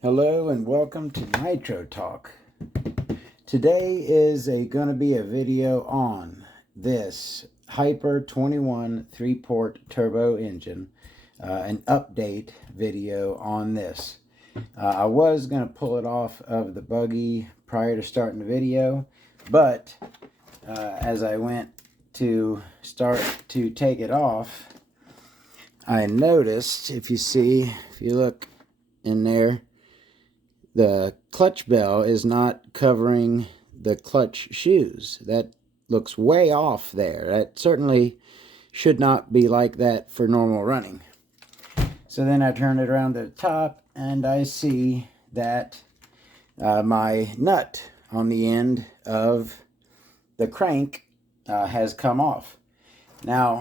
Hello and welcome to Nitro Talk. Today is going to be a video on this Hyper 21 3-port turbo engine, an update video on this. I was going to pull it off of the buggy prior to starting the video, but as I went to start to take it off, I noticed, if you look in there, the clutch bell is not covering the clutch shoes. That looks way off there. That certainly should not be like that for normal running. So then I turn it around to the top and I see that my nut on the end of the crank has come off. Now,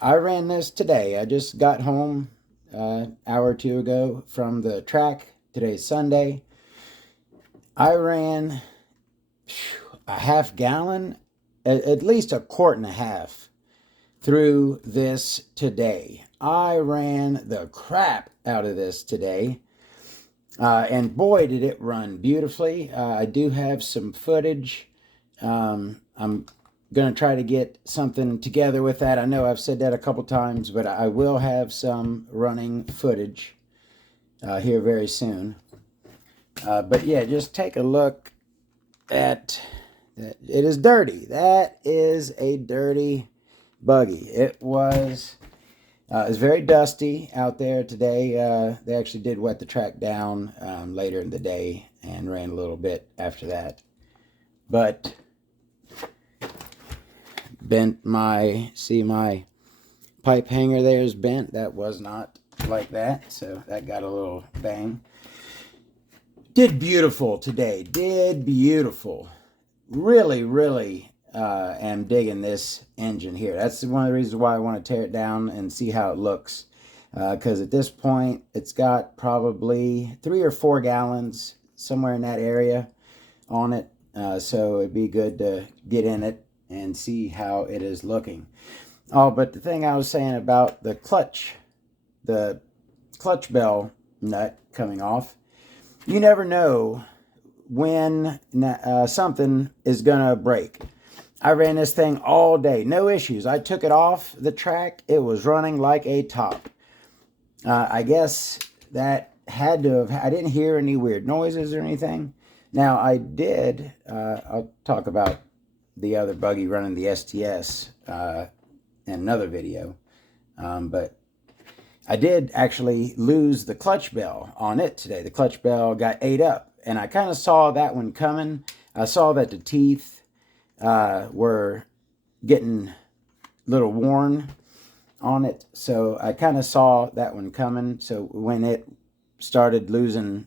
I ran this today. I just got home an hour or two ago from the track. Today's Sunday. I ran a half gallon, at least a quart and a half through this today. I ran the crap out of this today. And boy, did it run beautifully. I do have some footage. I'm going to try to get something together with that. I know I've said that a couple times, but I will have some running footage here very soon. But yeah, just take a look at that. It is dirty. That is a dirty buggy. It was very dusty out there today. They actually did wet the track down later in the day and ran a little bit after that. But bent my pipe hanger there is bent. That was not like that, so that got a little bang. Did beautiful today. Did beautiful. Really am digging this engine here. That's one of the reasons why I want to tear it down and see how it looks, because at this point it's got probably 3 or 4 gallons somewhere in that area on it, so it'd be good to get in it and see how it is looking. Oh, but the thing I was saying about the clutch bell nut coming off, you never know when something is gonna break. I ran this thing all day, no issues. I took it off the track, it was running like a top. I guess that had to have, I didn't hear any weird noises or anything. Now I did, I'll talk about the other buggy running the STS in another video, but I did actually lose the clutch bell on it today. The clutch bell got ate up, and I kind of saw that one coming. I saw that the teeth were getting a little worn on it, so I kind of saw that one coming. So when it started losing,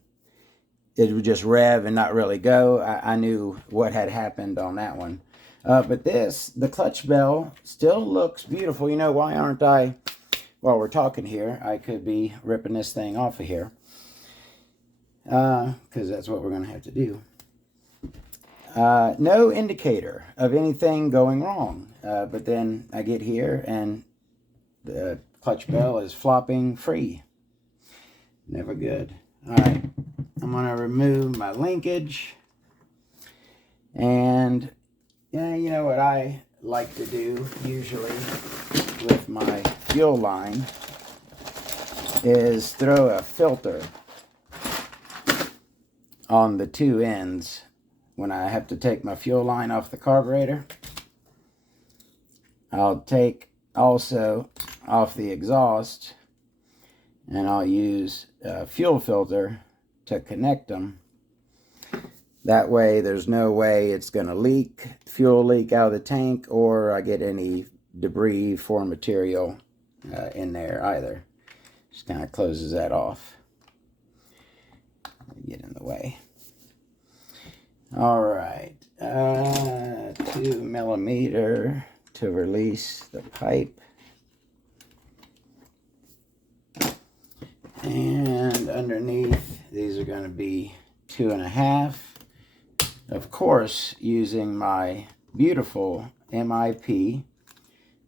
it would just rev and not really go. I knew what had happened on that one. But the clutch bell still looks beautiful. You know, why aren't I, while we're talking here, I could be ripping this thing off of here, because that's what we're going to have to do. No indicator of anything going wrong, but then I get here and the clutch bell is flopping free. Never good. All right, I'm going to remove my linkage, and yeah, you know what I like to do usually with my fuel line is throw a filter on the 2 ends when I have to take my fuel line off the carburetor. I'll take also off the exhaust, and I'll use a fuel filter to connect them. That way there's no way it's going to leak, fuel leak out of the tank, or I get any debris, foreign material in there either. Just kind of closes that off. Get in the way. All right, 2 millimeter to release the pipe. And underneath, these are going to be 2.5. Of course, using my beautiful MIP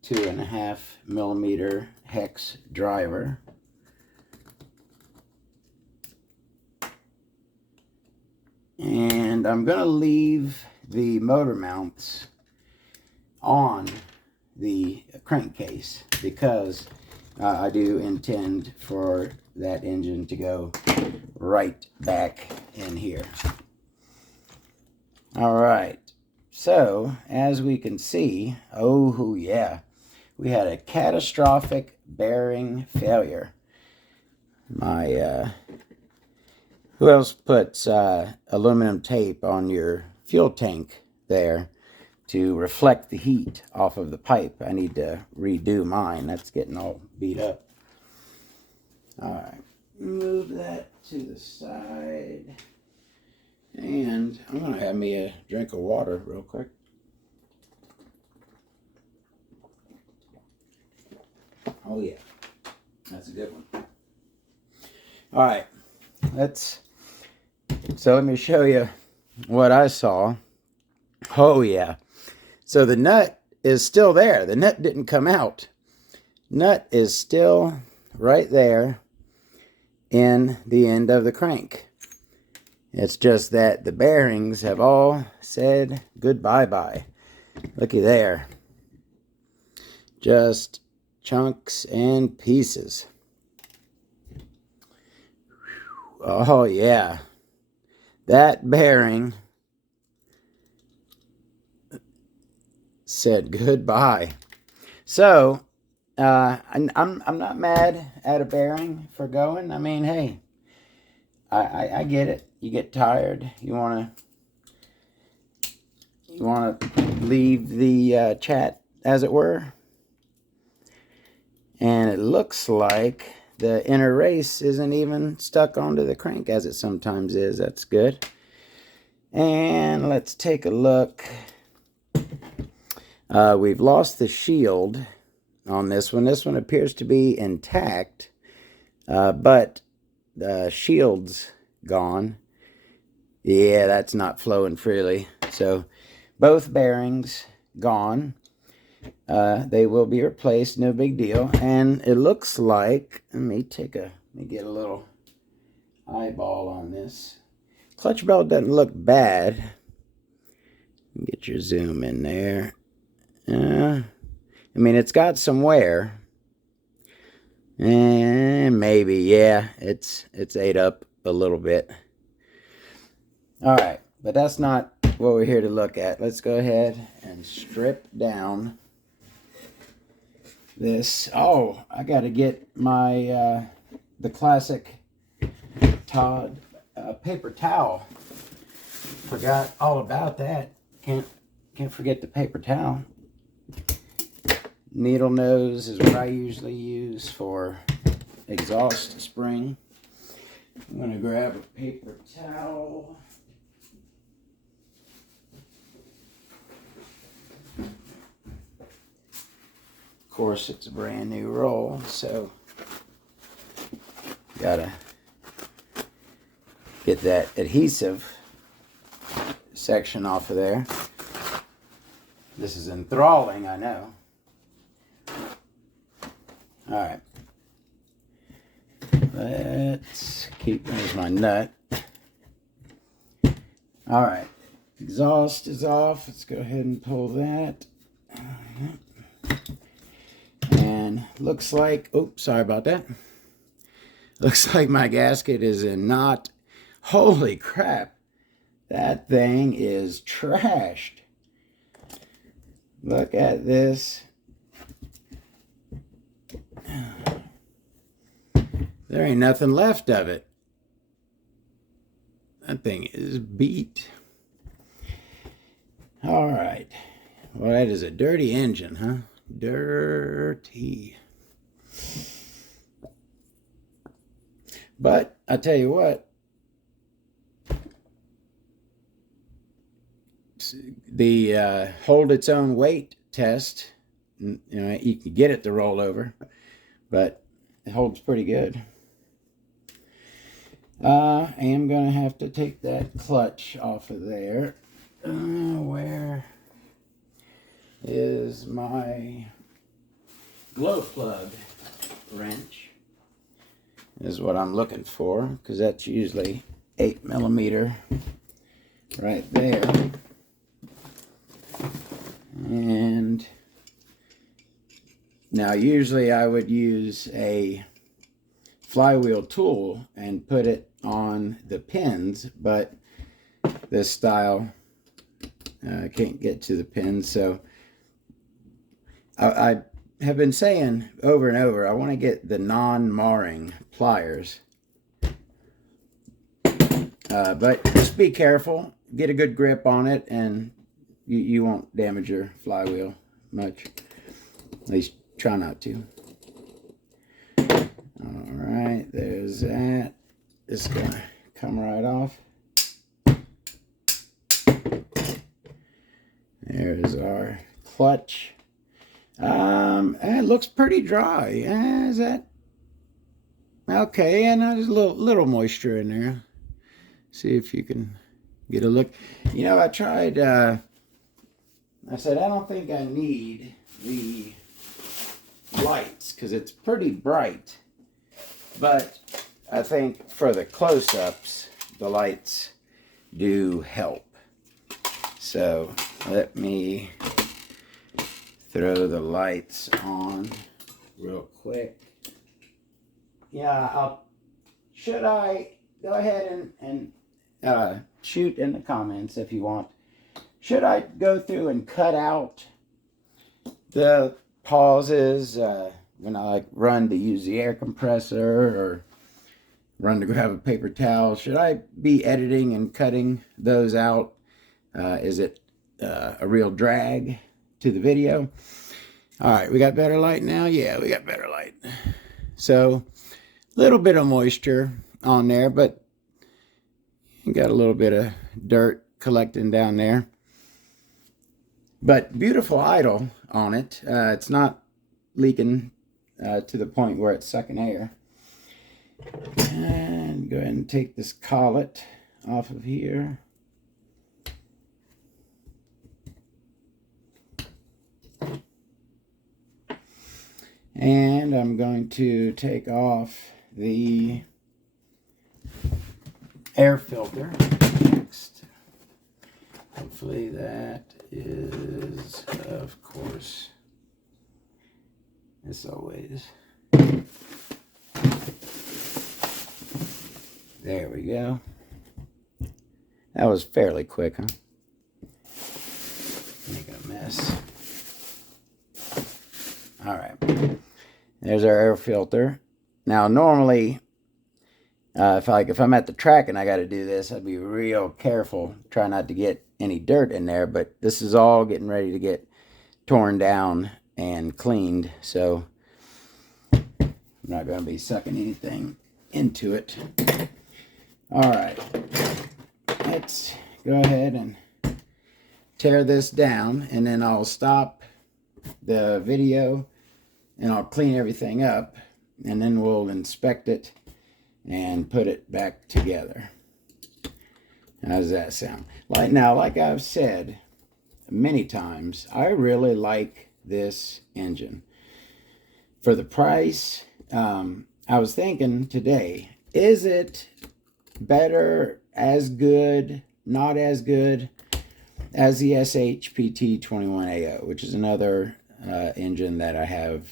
2.5 millimeter hex driver. And I'm going to leave the motor mounts on the crankcase because I do intend for that engine to go right back in here. All right, so as we can see, oh yeah, we had a catastrophic bearing failure. Who else puts aluminum tape on your fuel tank there to reflect the heat off of the pipe? I need to redo mine. That's getting all beat up. All right, move that to the side. And I'm going to have me a drink of water real quick. Oh yeah, that's a good one. All right, so let me show you what I saw. Oh yeah, so the nut is still there. The nut didn't come out. Nut is still right there in the end of the crank. It's just that the bearings have all said goodbye-bye. Looky there. Just chunks and pieces. Oh yeah. That bearing said goodbye. So, I'm not mad at a bearing for going. I mean, hey, I get it. You get tired. You wanna leave the chat, as it were. And it looks like the inner race isn't even stuck onto the crank as it sometimes is. That's good. And let's take a look. We've lost the shield on this one. This one appears to be intact, but the shield's gone. Yeah, that's not flowing freely. So both bearings gone. They will be replaced, no big deal. And it looks like, let me get a little eyeball on this. Clutch belt doesn't look bad. Get your zoom in there. I mean, it's got some wear. And maybe, yeah, it's ate up a little bit. All right, but that's not what we're here to look at. Let's go ahead and strip down this. Oh, I got to get my the classic Todd paper towel. Forgot all about that. Can't forget the paper towel. Needle nose is what I usually use for exhaust spring. I'm going to grab a paper towel. Of course, it's a brand new roll, so gotta get that adhesive section off of there. This is enthralling, I know. All right. Let's keep, there's my nut. All right. Exhaust is off. Let's go ahead and pull that. And looks like, oops, sorry about that. Looks like my gasket is in knot. Holy crap. That thing is trashed. Look at this. There ain't nothing left of it. That thing is beat. All right. Well, that is a dirty engine, huh? Dirty. But I tell you what, the hold its own weight test, you know, you can get it to roll over, but it holds pretty good. I am going to have to take that clutch off of there. Where is my glow plug wrench? Is what I'm looking for, because that's usually 8mm right there. And now usually I would use a flywheel tool and put it on the pins, but this style can't get to the pins. So I have been saying over and over, I want to get the non-marring pliers. But just be careful, get a good grip on it, and you won't damage your flywheel much. At least try not to. Alright, there's that. It's gonna come right off. There's our clutch. It looks pretty dry. Is that okay? And there's a little moisture in there. See if you can get a look. You know, I tried. I said I don't think I need the lights because it's pretty bright. But I think for the close-ups, the lights do help. So let me throw the lights on real quick. Yeah, should I go ahead and shoot in the comments if you want. Should I go through and cut out the pauses when I like run to use the air compressor or run to grab a paper towel? Should I be editing and cutting those out? Is it a real drag to the video? All right, we got better light now? Yeah, we got better light. So, a little bit of moisture on there, but you got a little bit of dirt collecting down there. But beautiful idle on it. It's not leaking to the point where it's sucking air. And go ahead and take this collet off of here. And I'm going to take off the air filter next. Hopefully that is, of course, as always. There we go. That was fairly quick, huh? Making a mess. All right. There's our air filter. Now, normally, if I'm at the track and I got to do this, I'd be real careful, try not to get any dirt in there. But this is all getting ready to get torn down and cleaned, so I'm not going to be sucking anything into it. All right, let's go ahead and tear this down, and then I'll stop the video and I'll clean everything up, and then we'll inspect it and put it back together. How does that sound? Like I've said many times, I really like this engine. For the price, I was thinking today, is it better, as good, not as good as the SHPT21AO, which is another engine that I have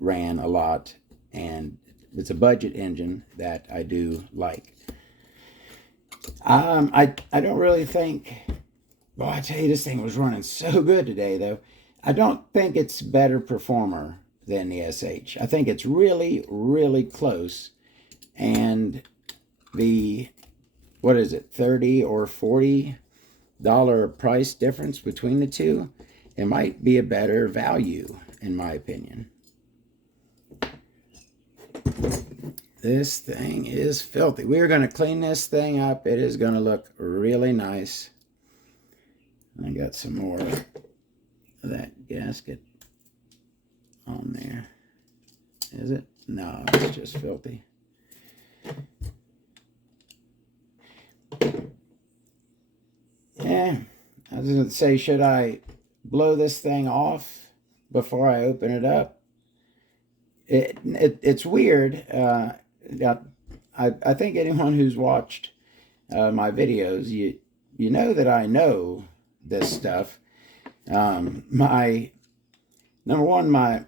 ran a lot, and it's a budget engine that I do like. I don't really think, well, I tell you, this thing was running so good today, though. I don't think it's better performer than the SH. I think it's really, really close. And the, what is it, $30 or $40 price difference between the two, it might be a better value, in my opinion. This thing is filthy. We are going to clean this thing up. It is going to look really nice. I got some more of that gasket on there. Is it? No, it's just filthy. Yeah, I was going to say, should I blow this thing off before I open it up? It's weird. I think anyone who's watched my videos, you know that I know this stuff. My number one,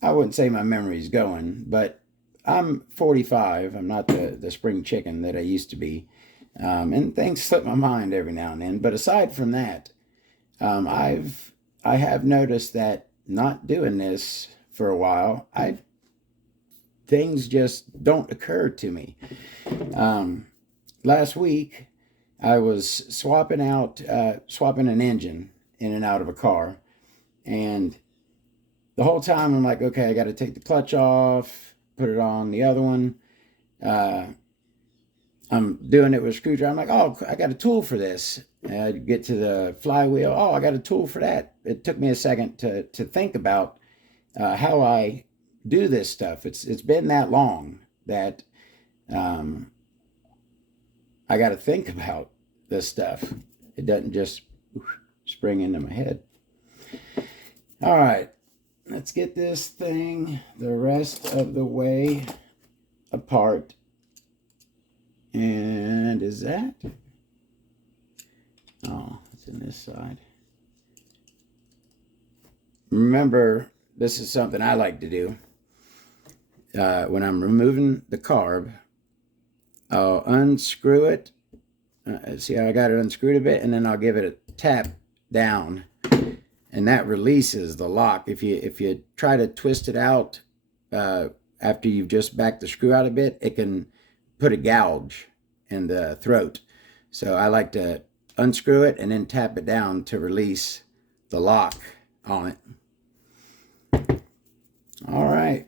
I wouldn't say my memory's going, but I'm 45. I'm not the spring chicken that I used to be. And things slip my mind every now and then. But aside from that, I have noticed that not doing this for a while, things just don't occur to me. Last week, I was swapping an engine in and out of a car, and the whole time I'm like, okay, I got to take the clutch off, put it on the other one. I'm doing it with a screwdriver. I'm like, oh, I got a tool for this. I get to the flywheel. Oh, I got a tool for that. It took me a second to think about how I do this stuff. It's been that long that I got to think about this stuff. It doesn't just spring into my head. All right, let's get this thing the rest of the way apart. And is that? Oh, it's in this side. Remember, this is something I like to do. When I'm removing the carb, I'll unscrew it. See how I got it unscrewed a bit? And then I'll give it a tap down. And that releases the lock. If you try to twist it out after you've just backed the screw out a bit, it can put a gouge in the throat. So I like to unscrew it and then tap it down to release the lock on it. All right.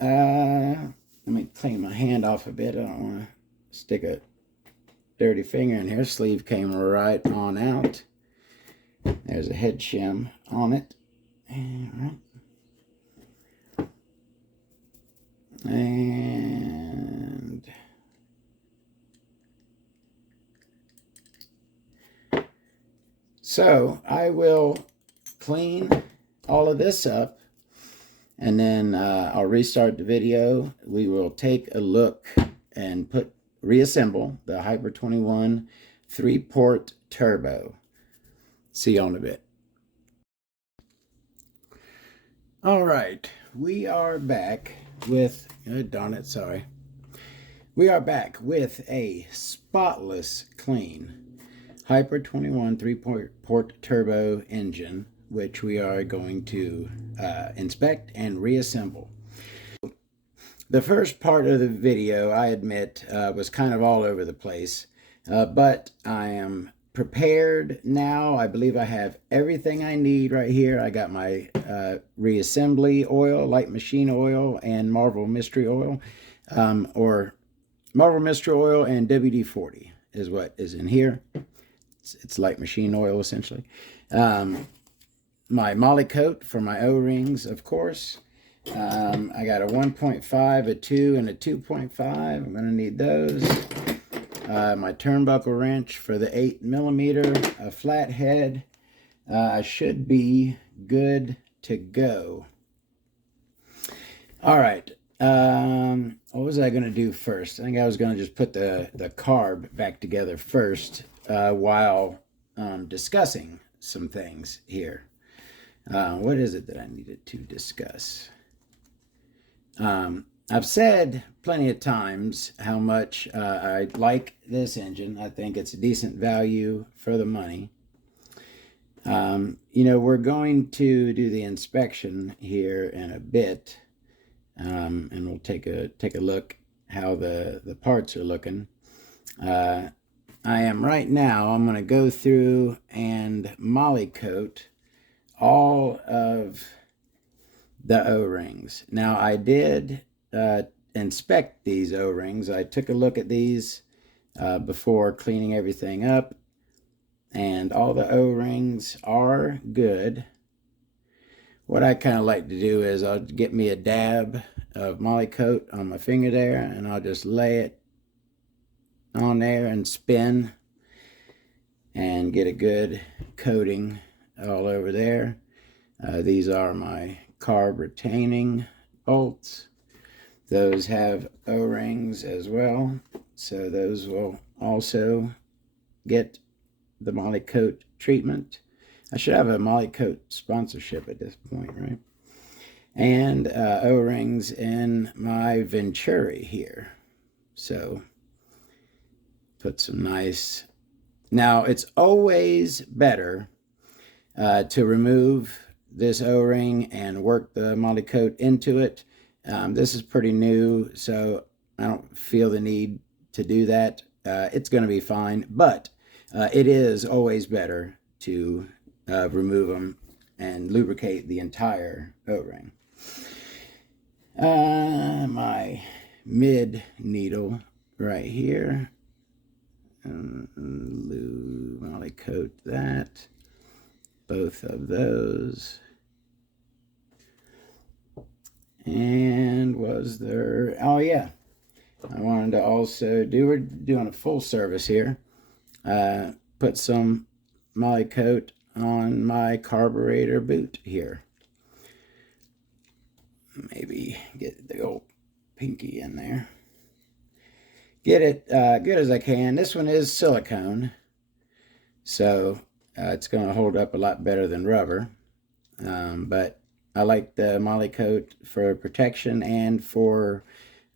Let me clean my hand off a bit. I don't want to stick a dirty finger in here. Sleeve came right on out. There's a head shim on it. All right. And so I will clean all of this up, and then I'll restart the video. We will take a look and reassemble the Hyper 21 3-port turbo. See you in a bit. All right, we are back with, darn it, sorry. We are back with a spotless clean Hyper 21 3-port turbo engine, which we are going to inspect and reassemble. The first part of the video, I admit, was kind of all over the place, but I am prepared now. I believe I have everything I need right here. I got my reassembly oil, light machine oil, and Marvel Mystery Oil, or Marvel Mystery Oil and WD-40 is what is in here. It's light machine oil, essentially. My Molly coat for my O-rings, of course. I got a 1.5, a 2, and a 2.5. I'm going to need those. My turnbuckle wrench for the 8mm, a flathead. I should be good to go. All right. What was I going to do first? I think I was going to just put the carb back together first while discussing some things here. What is it that I needed to discuss? I've said plenty of times how much I like this engine. I think it's a decent value for the money. We're going to do the inspection here in a bit, and we'll take a look how the parts are looking. I'm going to go through and Molly coat all of the O-rings. Now, I did inspect these O-rings. I took a look at these before cleaning everything up, and all the O-rings are good. What I kind of like to do is I'll get me a dab of Molly coat on my finger there, and I'll just lay it on there and spin and get a good coating all over there. These are my carb retaining bolts. Those have O-rings as well, so those will also get the Molly Coat treatment. I should have a Molly Coat sponsorship at this point, right? And O-rings in my Venturi here. So put some nice... Now, it's always better to remove this O-ring and work the Molly Coat into it. This is pretty new, so I don't feel the need to do that. It's going to be fine, but it is always better to remove them and lubricate the entire O-ring. My mid needle right here. Molly Coat that. Both of those. And was there... Oh, yeah. I wanted to also do... We're doing a full service here. Put some Molly Coat on my carburetor boot here. Maybe get the old pinky in there. Get it good as I can. This one is silicone, so it's going to hold up a lot better than rubber. But I like the Molly Coat for protection and for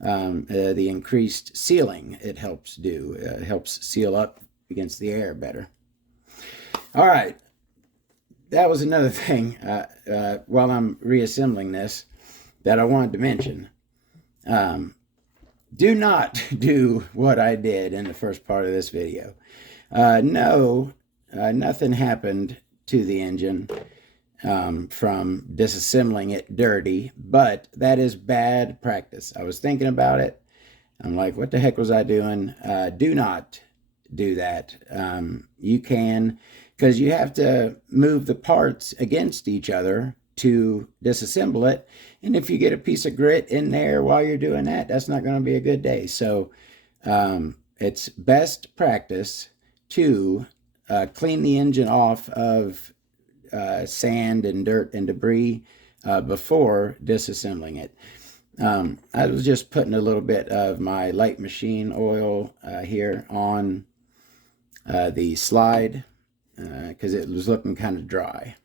the increased sealing it helps do. It helps seal up against the air better. All right. That was another thing while I'm reassembling this that I wanted to mention. Do not do what I did in the first part of this video. No, nothing happened to the engine from disassembling it dirty, but that is bad practice. I was thinking about it. I'm like, what the heck was I doing? Do not do that. You can, because you have to move the parts against each other to disassemble it. And if you get a piece of grit in there while you're doing that, that's not going to be a good day. So it's best practice to clean the engine off of sand and dirt and debris before disassembling it. I was just putting a little bit of my light machine oil here on the slide because it was looking kind of dry.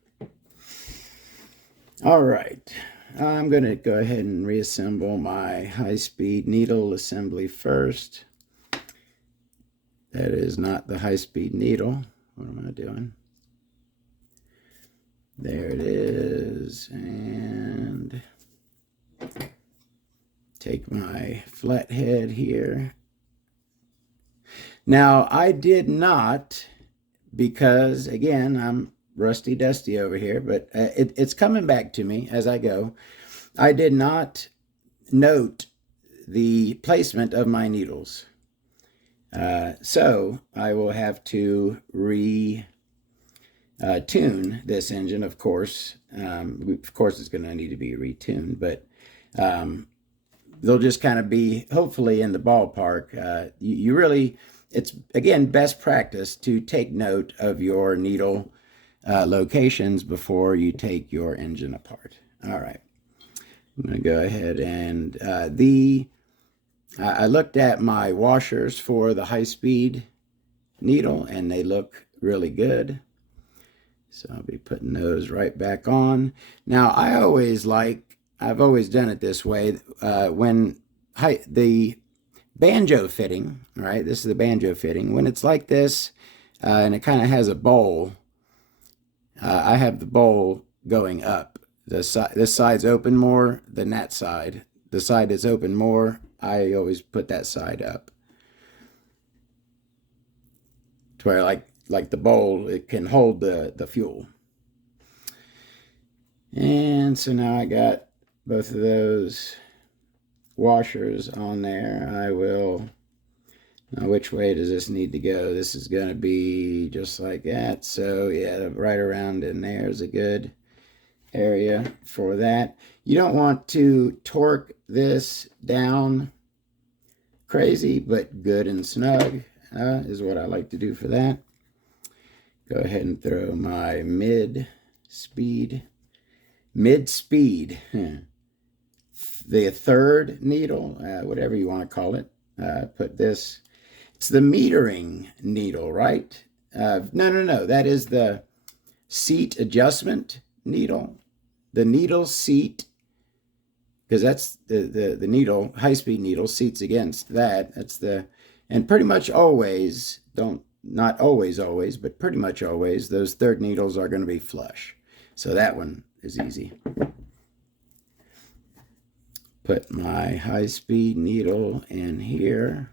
All right, I'm going to go ahead and reassemble my high-speed needle assembly first. That is not the high-speed needle. What am I doing? There it is. And take my flathead here. Now, I did not, because, again, I'm rusty dusty over here, but it's coming back to me as I go. I did not note the placement of my needles. So I will have to tune this engine, of course. Of course, it's going to need to be retuned, but they'll just kind of be, hopefully, in the ballpark. You really, it's, again, best practice to take note of your needle locations before you take your engine apart. All right. I'm going to go ahead and I looked at my washers for the high-speed needle, and they look really good. So I'll be putting those right back on. Now, I've always done it this way. When the banjo fitting, right? This is the banjo fitting. When it's like this, and it kind of has a bowl, I have the bowl going up. This side's open more than that side. The side that's open more, I always put that side up. To where like the bowl, it can hold the fuel. And so now I got both of those washers on there. I will... Now, which way does this need to go? This is going to be just like that. So, yeah, right around in there is a good area for that. You don't want to torque this down crazy, but good and snug is what I like to do for that. Go ahead and throw my mid-speed, the third needle, whatever you want to call it. Put this. It's the metering needle, right? No. That is the seat adjustment needle. The needle seat, because that's the needle, high-speed needle, seats against that. That's the, and pretty much always, not always, but pretty much always, those third needles are going to be flush. So that one is easy. Put my high-speed needle in here.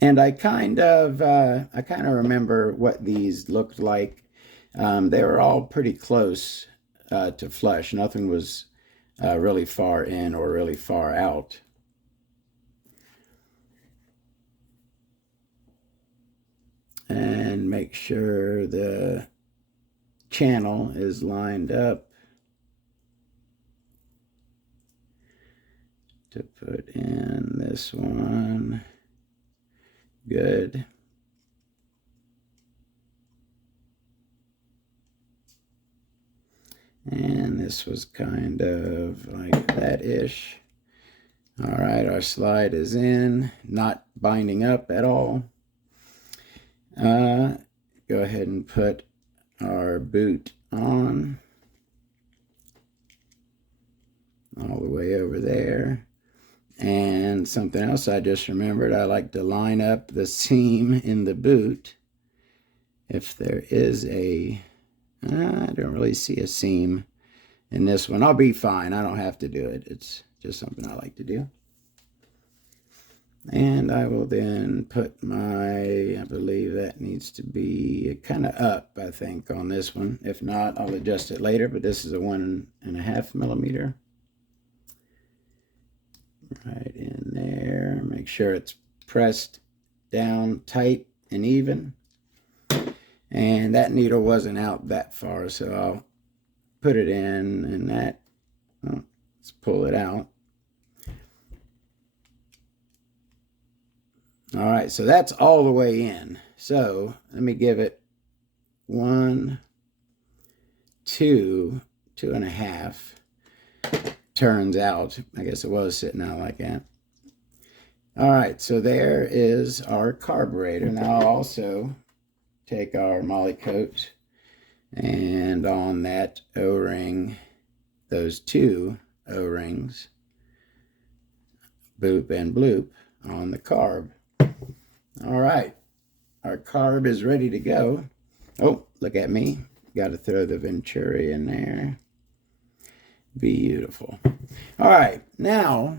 And I kind of remember what these looked like. They were all pretty close to flush. Nothing was really far in or really far out. And make sure the channel is lined up to put in this one. Good. And this was kind of like that-ish. All right, our slide is in, not binding up at all. Go ahead and put our boot on. All the way over there. And something else I just remembered, I like to line up the seam in the boot. If there is I don't really see a seam in this one. I'll be fine. I don't have to do it. It's just something I like to do. And I will then put I believe that needs to be kind of up, I think, on this one. If not, I'll adjust it later, but this is a 1.5 millimeter. Right in there. Make sure it's pressed down tight and even. And that needle wasn't out that far, so I'll put it in and that. Oh, let's pull it out. All right, so that's all the way in. So let me give it 1, 2, 2.5 turns out. I guess it was sitting out like that. All right, so there is our carburetor. Now I'll also take our moly coat and on that O-ring, those two O-rings, boop and bloop, on the carb. All right, our carb is ready to go. Oh, look at me. Got to throw the Venturi in there. Beautiful. All right, now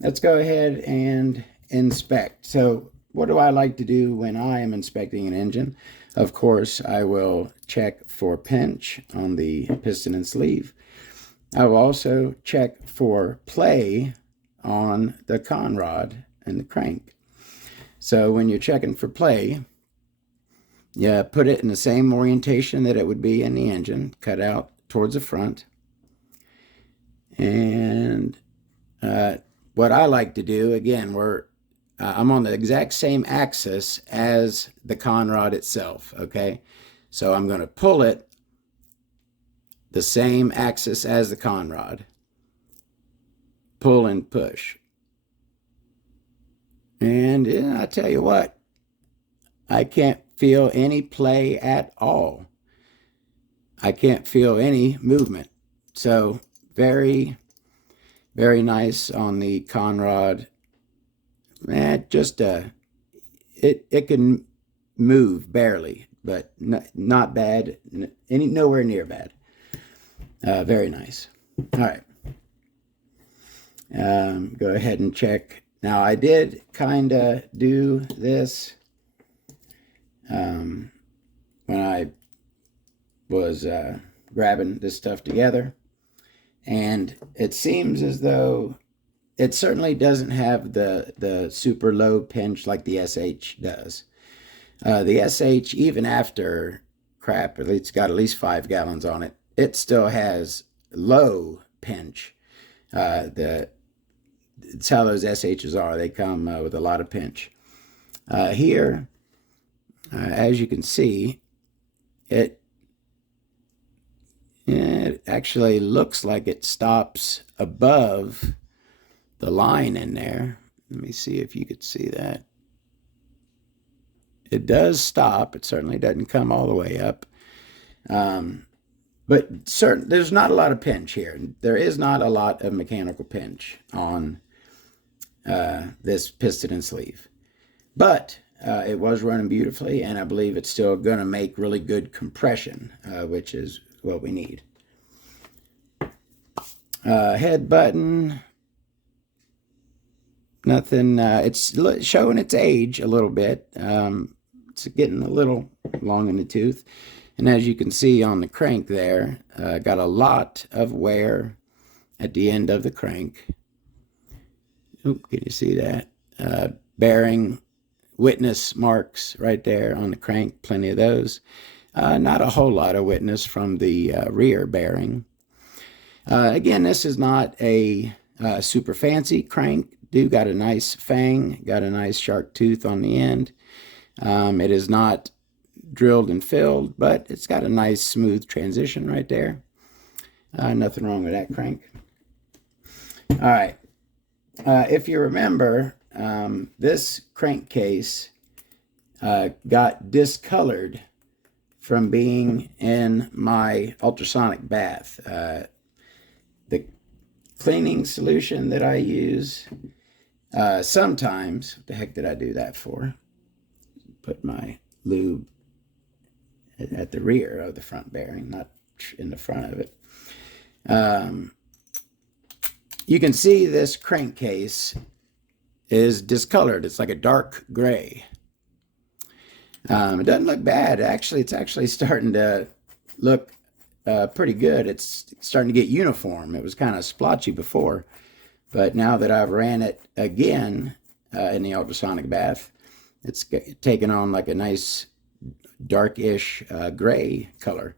let's go ahead and inspect. So what do I like to do when I am inspecting an engine? Of course, I will check for pinch on the piston and sleeve. I will also check for play on the conrod and the crank. So when you're checking for play, you put it in the same orientation that it would be in the engine, cut out towards the front. And what I like to do, again, I'm on the exact same axis as the conrod itself, okay? So I'm going to pull it the same axis as the conrod. Pull and push. And I tell you what, I can't feel any play at all. I can't feel any movement. So very, very nice on the conrod. It can move barely, but not bad. Nowhere near bad. Very nice. All right. Go ahead and check. Now I did kind of do this when I was grabbing this stuff together. And it seems as though it certainly doesn't have the super low pinch like the SH does. The SH, even after crap, it's got at least 5 gallons on it, it still has low pinch. It's how those SHs are. They come with a lot of pinch. Here, as you can see, it actually looks like it stops above the line in there. Let me see if you could see that. It does stop. It certainly doesn't come all the way up. But there's not a lot of pinch here. There is not a lot of mechanical pinch on this piston and sleeve. But it was running beautifully, and I believe it's still going to make really good compression, which is what we need. Head button. Nothing. It's showing its age a little bit. It's getting a little long in the tooth. And as you can see on the crank there, got a lot of wear at the end of the crank. Oop, can you see that? Bearing witness marks right there on the crank, plenty of those. Not a whole lot of witness from the rear bearing. Again, this is not a super fancy crank. Got a nice fang, got a nice sharp tooth on the end. It is not drilled and filled, but it's got a nice smooth transition right there. Nothing wrong with that crank. All right. If you remember, this crankcase got discolored from being in my ultrasonic bath. The cleaning solution that I use, sometimes, what the heck did I do that for? Put my lube at the rear of the front bearing, not in the front of it. You can see this crankcase is discolored. It's like a dark gray. It doesn't look bad. Actually, it's actually starting to look pretty good. It's starting to get uniform. It was kind of splotchy before, but now that I've ran it again in the ultrasonic bath, it's taken on like a nice darkish gray color,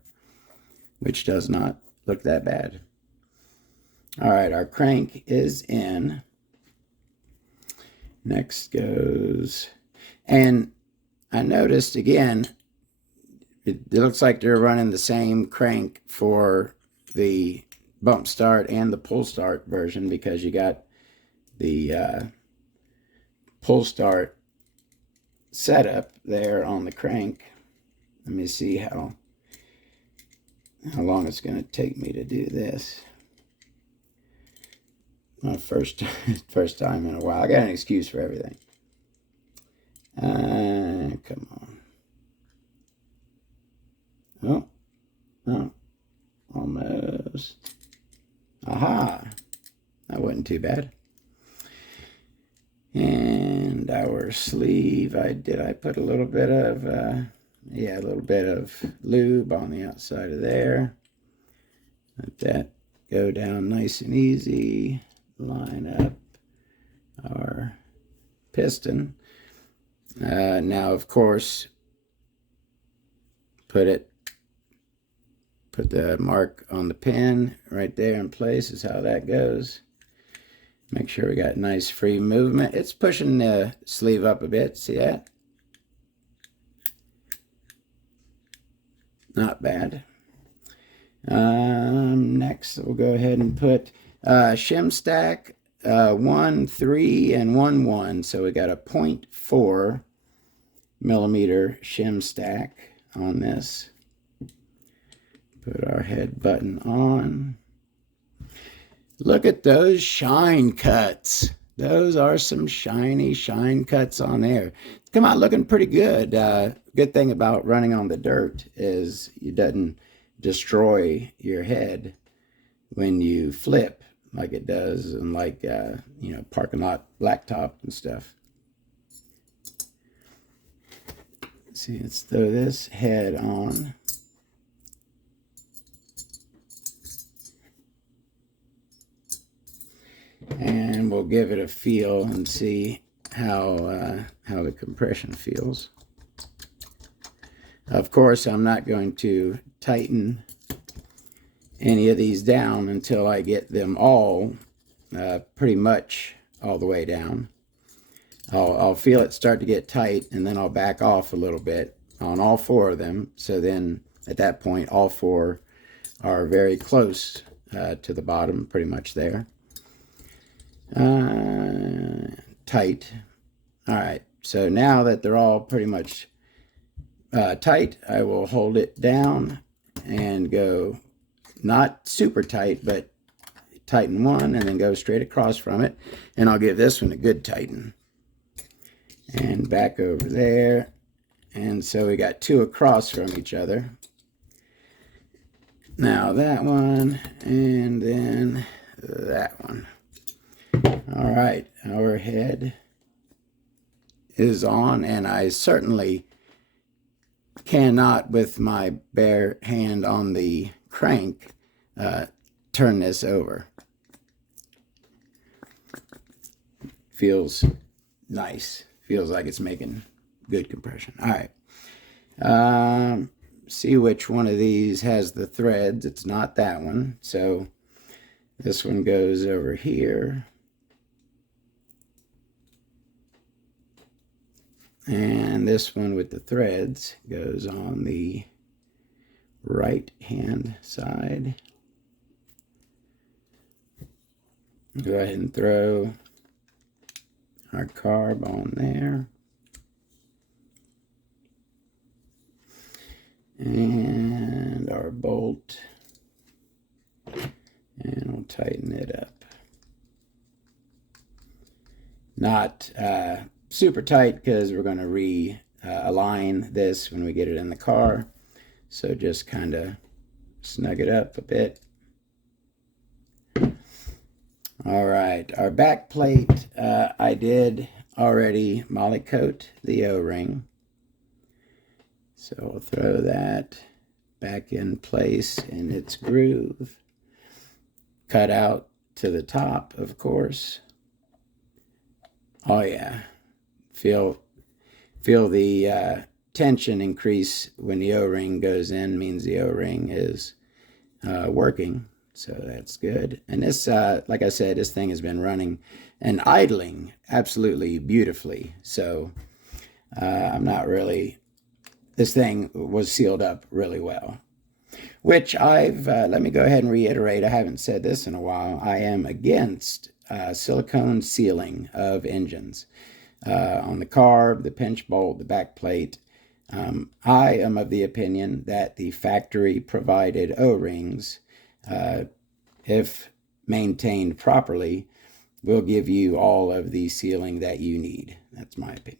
which does not look that bad. All right, our crank is in. Next goes, and I noticed again, it looks like they're running the same crank for the bump start and the pull start version, because you got the pull start setup there on the crank. Let me see how long it's going to take me to do this. My first time in a while. I got an excuse for everything. Come on. Oh, almost. Aha. That wasn't too bad. And our sleeve, I put a little bit of, a little bit of lube on the outside of there. Let that go down nice and easy. Line up our piston. Now, of course, put the mark on the pin right there in place is how that goes. Make sure we got nice free movement. It's pushing the sleeve up a bit. See that? Not bad. Next, we'll go ahead and put shim stack 1, 3, and 1, 1. So we got a 0.4 millimeter shim stack on this. Put our head button on. Look at those shine cuts. Those are some shiny shine cuts on there. Come out looking pretty good. Good thing about running on the dirt is it doesn't destroy your head when you flip like it does in like parking lot blacktop and stuff. See, let's throw this head on. And we'll give it a feel and see how the compression feels. Of course, I'm not going to tighten any of these down until I get them all pretty much all the way down. I'll feel it start to get tight, and then I'll back off a little bit on all 4 of them. So then at that point, all 4 are very close to the bottom, pretty much there. tight. All right, so now that they're all pretty much tight, I will hold it down and go not super tight, but tighten one and then go straight across from it. And I'll give this one a good tighten. And back over there. And so we got two across from each other. Now that one, and then that one. All right, our head is on, and I certainly cannot, with my bare hand on the crank, turn this over. Feels nice. Feels like it's making good compression. All right. See which one of these has the threads. It's not that one. So this one goes over here. And this one with the threads goes on the right hand side. Go ahead and throw our carb on there. And our bolt. And we'll tighten it up. Not super tight because we're going to realign this when we get it in the car. So just kind of snug it up a bit. All right, our back plate, I did already moly coat the O-ring. So we'll throw that back in place in its groove. Cut out to the top, of course. Oh yeah, feel the tension increase when the O-ring goes in, means the O-ring is working. So that's good. And this, like I said, this thing has been running and idling absolutely beautifully. So I'm not really, this thing was sealed up really well. Which let me go ahead and reiterate, I haven't said this in a while, I am against silicone sealing of engines. On the carb, the pinch bolt, the back plate. I am of the opinion that the factory provided O-rings, if maintained properly, will give you all of the sealing that you need. That's my opinion.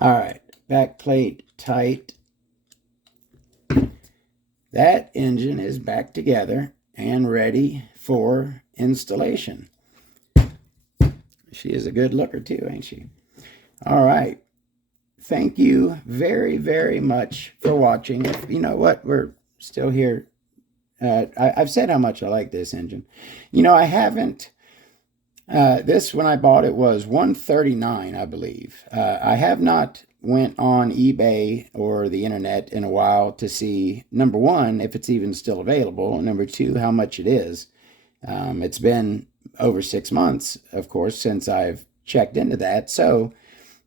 All right, back plate tight. That engine is back together and ready for installation. She is a good looker too, ain't she? All right. Thank you very, very much for watching. You know what? We're still here. I've said how much I like this engine. You know, I haven't. This, when I bought it, was $139, I believe. I have not went on eBay or the internet in a while to see, number one, if it's even still available, and number two, how much it is. It's been over 6 months, of course, since I've checked into that. So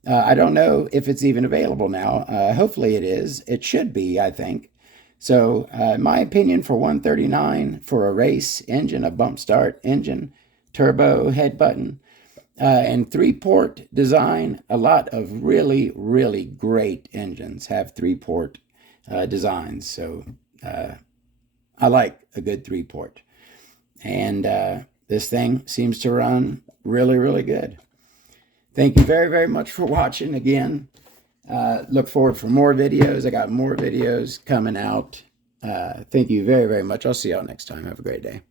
I don't know if it's even available now. Hopefully it is. It should be, I think. So my opinion, for $139 for a race engine, a bump start engine, turbo head button, and 3-port design. A lot of really, really great engines have 3-port designs. So I like a good 3-port. And this thing seems to run really, really good. Thank you very, very much for watching again. Look forward for more videos. I got more videos coming out. Thank you very, very much. I'll see y'all next time. Have a great day.